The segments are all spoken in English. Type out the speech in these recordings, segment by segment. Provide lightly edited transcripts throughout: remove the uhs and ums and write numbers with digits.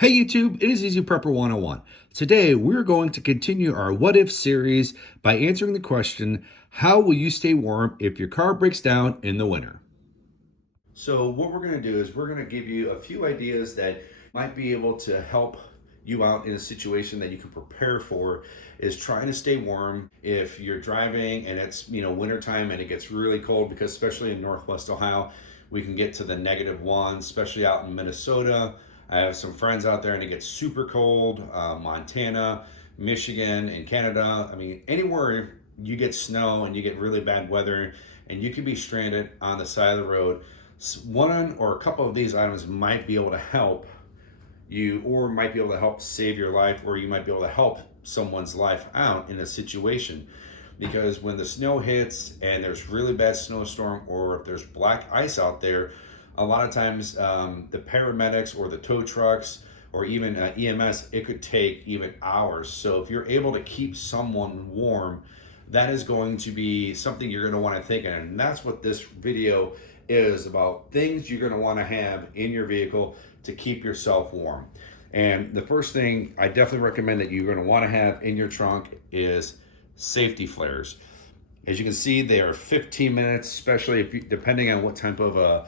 Hey YouTube, it is Easy Prepper 101. Today we're going to continue our What If series by answering the question, how will you stay warm if your car breaks down in the winter? So what we're going to do is we're going to give you a few ideas that might be able to help you out in a situation that you can prepare for is trying to stay warm if you're driving and it's wintertime and it gets really cold, because especially in Northwest Ohio we can get to the -1, especially out in Minnesota. I have some friends out there and it gets super cold. Montana, Michigan, and Canada. I mean, anywhere you get snow and you get really bad weather and you can be stranded on the side of the road. One or a couple of these items might be able to help you, or might be able to help save your life, or you might be able to help someone's life out in a situation. Because when the snow hits and there's really bad snowstorm, or if there's black ice out there, a lot of times the paramedics or the tow trucks or even EMS, it could take even hours. So if you're able to keep someone warm, that is going to be something you're going to want to think of. And that's what this video is about, things you're going to want to have in your vehicle to keep yourself warm. And the first thing I definitely recommend that you're going to want to have in your trunk is safety flares. As you can see, they are 15 minutes, especially if you, depending on what type of a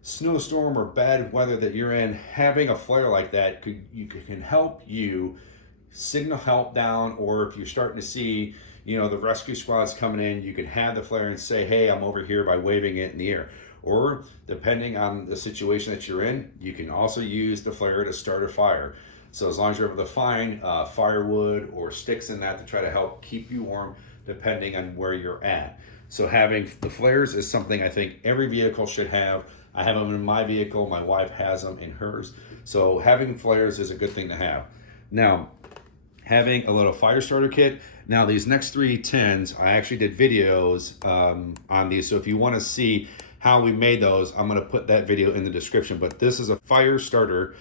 snowstorm or bad weather that you're in. Having a flare like that can help you signal help down, or if you're starting to see the rescue squads coming in, you can have the flare and say, hey, I'm over here, by waving it in the air. Or depending on the situation that you're in, you can also use the flare to start a fire. So as long as you're able to find firewood or sticks in that to try to help keep you warm depending on where you're at. So having the flares is something I think every vehicle should have. I have them in my vehicle, my wife has them in hers. So having flares is a good thing to have. Now, having a little fire starter kit. Now these next 3 tins, I actually did videos on these. So if you want to see how we made those, I'm going to put that video in the description. But this is a fire starter,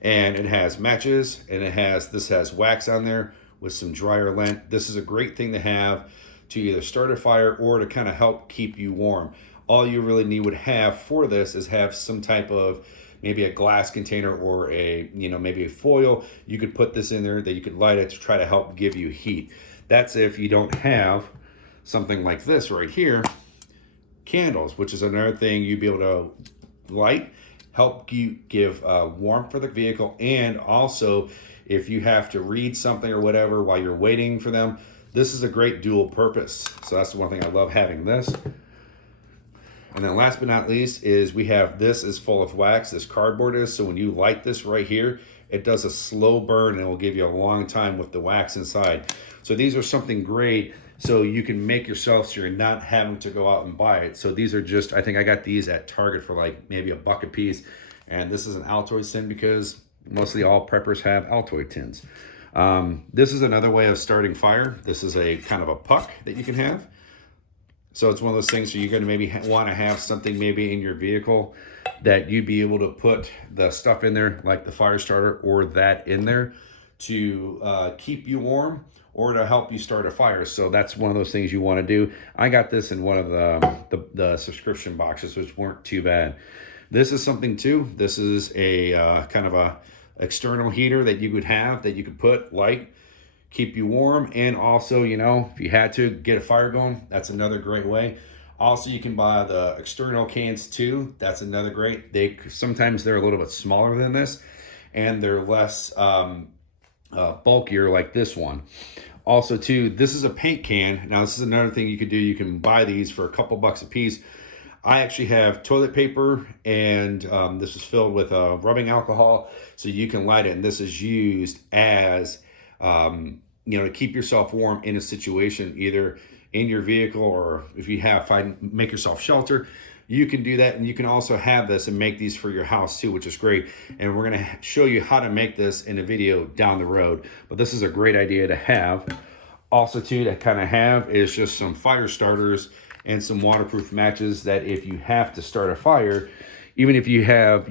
and it has matches, and this has wax on there with some dryer lint. This is a great thing to have to either start a fire or to kind of help keep you warm. All you really would have for this is have some type of, maybe a glass container or maybe a foil. You could put this in there that you could light it to try to help give you heat. That's if you don't have something like this right here, candles, which is another thing you'd be able to light, help you give warmth for the vehicle. And also if you have to read something or whatever while you're waiting for them, this is a great dual purpose. So that's the one thing I love, having this. And then last but not least is we have, this is full of wax, this cardboard is, so when you light this right here, it does a slow burn and it will give you a long time with the wax inside. So these are something great, so you can make yourself, so you're not having to go out and buy it. So these are just, I think I got these at Target for like maybe $1 a piece. And this is an Altoid tin because mostly all preppers have Altoid tins. This is another way of starting fire. This is a kind of a puck that you can have. So it's one of those things, so you're going to maybe want to have something maybe in your vehicle that you'd be able to put the stuff in there, like the fire starter or that in there to keep you warm or to help you start a fire. So that's one of those things you want to do. I got this in one of the subscription boxes, which weren't too bad. This is something too. This is a kind of a external heater that you could have, that you could put light, keep you warm, and also, if you had to get a fire going, that's another great way. Also, you can buy the external cans too. That's another great. Sometimes they're a little bit smaller than this, and they're less bulkier like this one. Also too, this is a paint can. Now this is another thing you could do. You can buy these for a couple bucks a piece. I actually have toilet paper, and this is filled with rubbing alcohol, so you can light it. And this is used as to keep yourself warm in a situation, either in your vehicle or if you make yourself shelter, you can do that. And you can also have this and make these for your house too, which is great. And we're going to show you how to make this in a video down the road. But this is a great idea to have. Also too, to kind of have is just some fire starters and some waterproof matches, that if you have to start a fire, even if you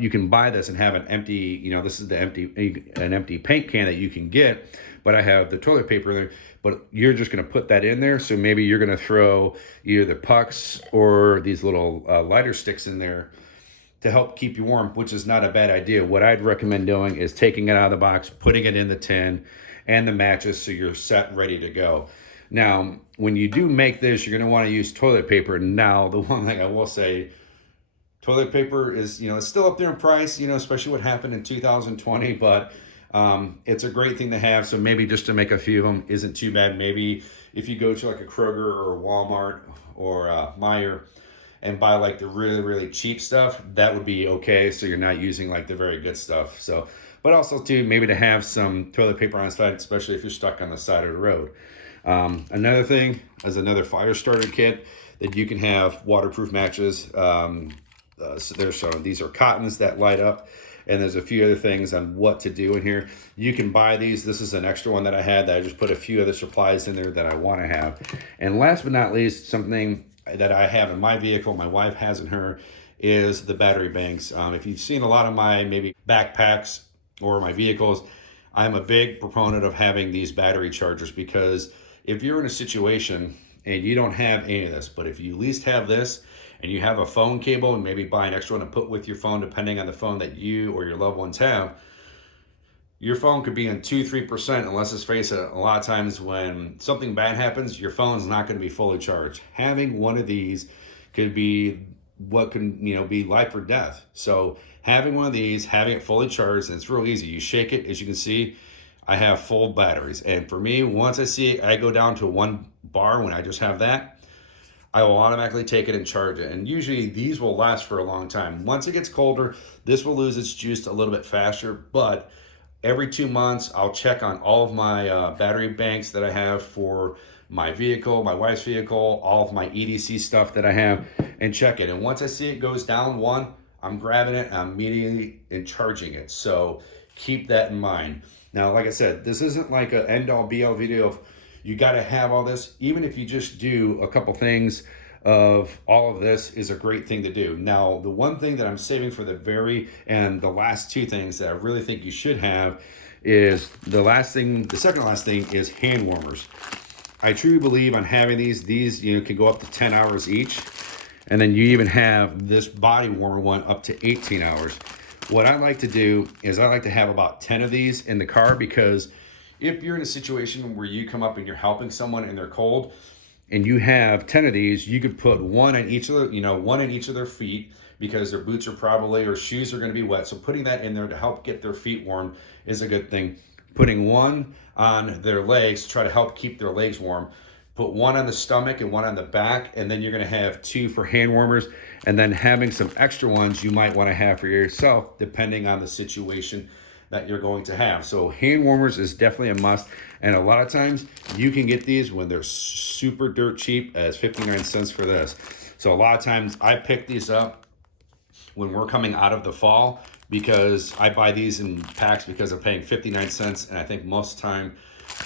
can buy this and have an empty, this is an empty paint can that you can get, but I have the toilet paper there, but you're just going to put that in there. So maybe you're going to throw either the pucks or these little lighter sticks in there to help keep you warm, which is not a bad idea. What I'd recommend doing is taking it out of the box, putting it in the tin and the mattress so you're set, ready to go. Now, when you do make this, you're going to want to use toilet paper. Now, the one thing I will say, toilet paper is, it's still up there in price, especially what happened in 2020, but it's a great thing to have. So maybe just to make a few of them isn't too bad. Maybe if you go to like a Kroger or a Walmart or Meijer and buy like the really, really cheap stuff, that would be okay. So you're not using like the very good stuff. So, but also too, maybe to have some toilet paper on the side, especially if you're stuck on the side of the road. Another thing is another fire starter kit that you can have waterproof matches. So there's some, these are cottons that light up, and there's a few other things on what to do in here. You can buy these. This is an extra one that I had that I just put a few other supplies in there that I want to have. And last but not least, something that I have in my vehicle, my wife has in her, is the battery banks. If you've seen a lot of my maybe backpacks or my vehicles, I'm a big proponent of having these battery chargers, because if you're in a situation and you don't have any of this, but if you at least have this and you have a phone cable and maybe buy an extra one to put with your phone, depending on the phone that you or your loved ones have, your phone could be in 2-3%, and let's just face it, a lot of times when something bad happens, your phone's not going to be fully charged. Having one of these could be what can, be life or death. So having one of these, having it fully charged, and it's real easy. You shake it, as you can see, I have full batteries. And for me, once I see it, I go down to 1 bar when I just have that, I will automatically take it and charge it. And usually these will last for a long time. Once it gets colder, this will lose its juice a little bit faster, but every 2 months, I'll check on all of my battery banks that I have for my vehicle, my wife's vehicle, all of my EDC stuff that I have, and check it. And once I see it goes down 1, I'm grabbing it, I'm immediately and charging it. So keep that in mind. Now, like I said, this isn't like an end-all be-all video of you got to have all this. Even if you just do a couple things of all of this is a great thing to do. Now, the one thing that I'm saving for the last 2 things that I really think you should have is the second last thing is hand warmers. I truly believe on having these can go up to 10 hours each. And then you even have this body warmer one up to 18 hours. What I like to do is I like to have about 10 of these in the car, because if you're in a situation where you come up and you're helping someone and they're cold and you have 10 of these, you could put one in each of their feet, because their boots are probably, or shoes are going to be wet. So putting that in there to help get their feet warm is a good thing. Putting one on their legs to try to help keep their legs warm. Put one on the stomach and one on the back, and then you're going to have 2 for hand warmers, and then having some extra ones you might want to have for yourself depending on the situation that you're going to have. So hand warmers is definitely a must, and a lot of times you can get these when they're super dirt cheap as 59 cents for this. So a lot of times I pick these up when we're coming out of the fall, because I buy these in packs because I'm paying 59 cents, and I think most of the time,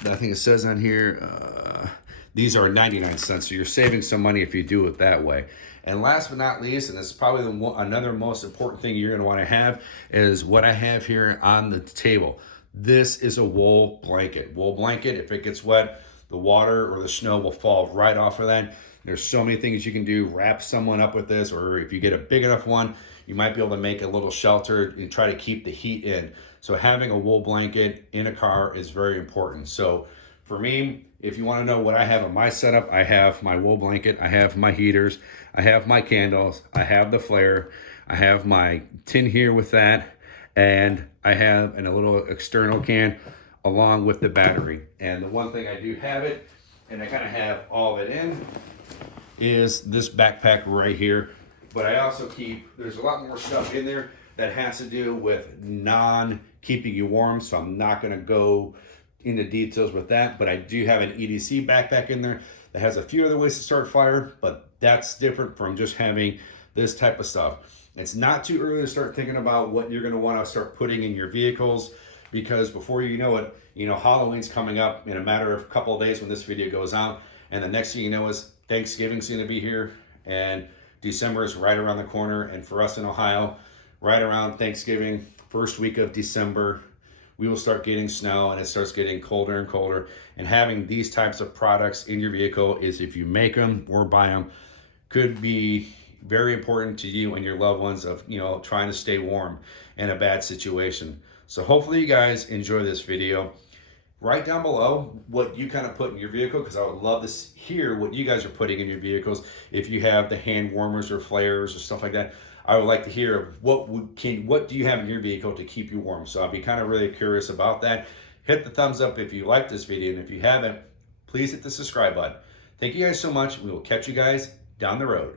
I think it says on here, these are 99 cents. So you're saving some money if you do it that way. And last but not least, and this is probably another most important thing you're going to want to have, is what I have here on the table. This is a wool blanket. Wool blanket, if it gets wet, the water or the snow will fall right off of that. There's so many things you can do. Wrap someone up with this, or if you get a big enough one, you might be able to make a little shelter and try to keep the heat in. So having a wool blanket in a car is very important. So for me, if you want to know what I have in my setup, I have my wool blanket, I have my heaters, I have my candles, I have the flare, I have my tin here with that, and I have in a little external can along with the battery. And the one thing I do have it, and I kind of have all of it in, is this backpack right here. But I also there's a lot more stuff in there that has to do with keeping you warm, so I'm not going to go into details with that. But I do have an EDC backpack in there that has a few other ways to start fire, but that's different from just having this type of stuff. It's not too early to start thinking about what you're going to want to start putting in your vehicles, because before you know it, Halloween's coming up in a matter of a couple of days when this video goes out, and the next thing you know is Thanksgiving's going to be here, and December is right around the corner. And for us in Ohio, right around Thanksgiving, first week of December, we will start getting snow, and it starts getting colder and colder. And having these types of products in your vehicle is, if you make them or buy them, could be very important to you and your loved ones of, trying to stay warm in a bad situation. So hopefully you guys enjoy this video. Write down below what you kind of put in your vehicle, because I would love to hear what you guys are putting in your vehicles. If you have the hand warmers or flares or stuff like that, I would like to hear what do you have in your vehicle to keep you warm. So I'd be kind of really curious about that. Hit the thumbs up if you like this video, and if you haven't, please hit the subscribe button. Thank you guys so much. We will catch you guys down the road.